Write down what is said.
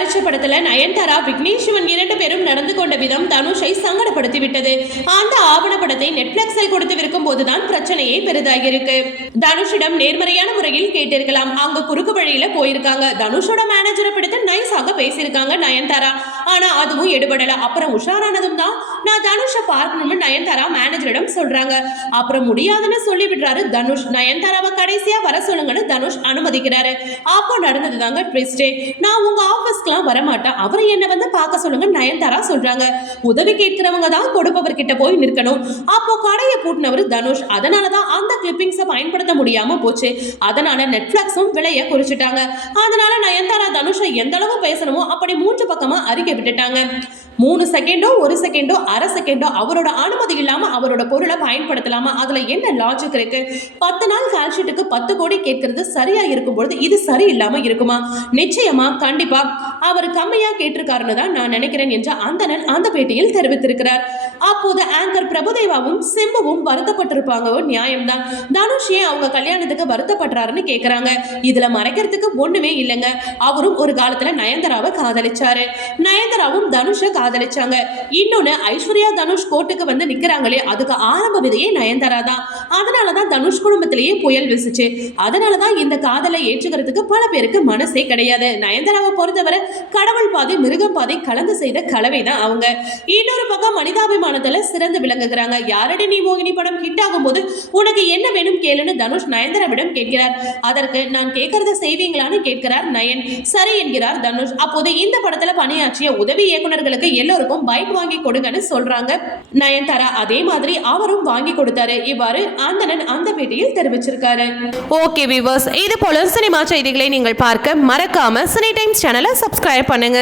பரிட்சை படத்துல நயன்தாரா விக்னேஸ்வரன் 2 பேரும் நடந்து கொண்ட விதம் தனுஷை சங்கடப்படுத்தி விட்டது. அந்த ஆவணப்படத்தை நெட்ஃபிளிக்ஸில் கொடுத்து விற்கும் போதுதான் பிரச்சனையே பெரிதாகி இருக்கு. தனுஷிடம் நேர்மறையான முறையில் கேட்டிருக்கலாம். அங்க குறுக்கு வழியில போயிருக்காங்க. தனுஷோட மேனேஜரை பிடித்து நைஸாக பேசியிருக்காங்க நயன்தாரா. ஆனா அதுவும் எடுபடல. அப்புறம் உஷாரானதும் தான் நான் தனுஷை பார்க்கணும்னு நயன்தாரா மேனேஜரிடம் சொல்றாங்க. அப்புறம் முடியாதுன்னு சொல்லி விடுறாரு தனுஷ். நயன்தாராவை கடைசியா வர சொல்லுங்கன்னு தனுஷ் அனுமதிக்கிறாரு. அப்போ நடந்தது தாங்க ட்விஸ்டே. நான் உங்க ஆபீஸ்க்குலாம் வரமாட்டேன், அவரை என்ன வந்து பார்க்க சொல்லுங்க நயன்தாரா சொல்றாங்க. உதவி கேட்கிறவங்க தான் கொடுப்பவர்கிட்ட போய் நிற்கணும். அப்போ கடையை பூட்டினவர் தனுஷ். அதனாலதான் அந்த கிளிப்பிங்ஸை பயன்படுத்த முடியாம போச்சு. அதனால நெட்ஃபிளிக்ஸும் விலையை குறிச்சிட்டாங்க. அதனால நயன்தாரா தனுஷை எந்த அளவு பேசணுமோ அப்படி 3 பக்கமா அறிக்கை விட்டுட்டாங்க. 3 செகண்டோ 1 செகண்டோ அரை செகண்டோ அவரோட அனுமதி இல்லாம அவரோட பொருளை பயன்படுத்தலாமா? அதுல என்ன லாஜிக் இருக்கு? 10 நாள் கால்ஷீட்டுக்கு 10 கோடி கேட்கறது சரியா இருக்கும் பொழுது இது சரியில்லாம இருக்குமா? நிச்சயமா கண்டிப்பா அவர் கம்மியா கேட்டிருக்காருன்னு தான் நான் நினைக்கிறேன் என்று அந்தணன் அந்த பேட்டியில் தெரிவித்திருக்கிறார். அப்போது ஆங்கர் பிரபுதேவாவும் சிம்புவும் வருத்தப்பட்டிருப்பாங்க. நியாயம்தான். தனுஷ் ஏன் அவங்க கல்யாணத்துக்கு வருத்தப்படுறாருன்னு கேக்குறாங்க. இதுல மறைக்கிறதுக்கு ஒண்ணுமே இல்லைங்க. அவரும் ஒரு காலத்துல நயன்தாராவை காதலிச்சாரு. நயன்தாராவும் தனுஷை காதலிச்சாங்க. இன்னொன்னு ஐஸ்வர்யா தனுஷ் கோர்ட்டுக்கு வந்து நிக்கிறாங்களே, அதுக்கு ஆரம்ப விதையே நயன்தாரா தான். அதனாலதான் தனுஷ் குடும்பத்திலேயே புயல் வீசுச்சு. அதனாலதான் இந்த காதலை ஏற்றுக்கிறதுக்கு பல பேருக்கு மனசே கிடையாது. நயன்தாராவை பொறுத்தவரை கடவுள் பாதை மிருகம் பாதை கலந்து செய்த கலவை தான் அவங்க. இன்னொரு பக்கம் மனிதாபிமானத்துல சிறந்து விளங்குகிறாங்க. யாரடி நீ மோகினி படம் ஹிட் ஆகும் போது உனக்கு என்ன வேணும் கேளுன்னு தனுஷ் நயன்தாராவிடம் கேட்கிறார். அதற்கு நான் கேட்கறத செய்வீங்களான்னு கேட்கிறார் நயன். சரி என்கிறார் தனுஷ். அப்போது இந்த படத்துல பணியாற்றிய உதவி இயக்குநர்களுக்கு எல்லோருக்கும் பைக் வாங்கி கொடுங்கன்னு சொல்றாங்க நயன்தாரா. அதே மாதிரி அவரும் வாங்கி கொடுத்தாரு. இவ்வாறு அந்தணன் அந்த பேட்டியில் தெரிவிச்சிருக்காரு. ஓகே வியூவர்ஸ், இது போல சினிமா செய்திகளை நீங்கள் பார்க்க மறக்காம சினி டைம்ஸ் சேனலை சப்ஸ்கிரைப் பண்ணுங்க.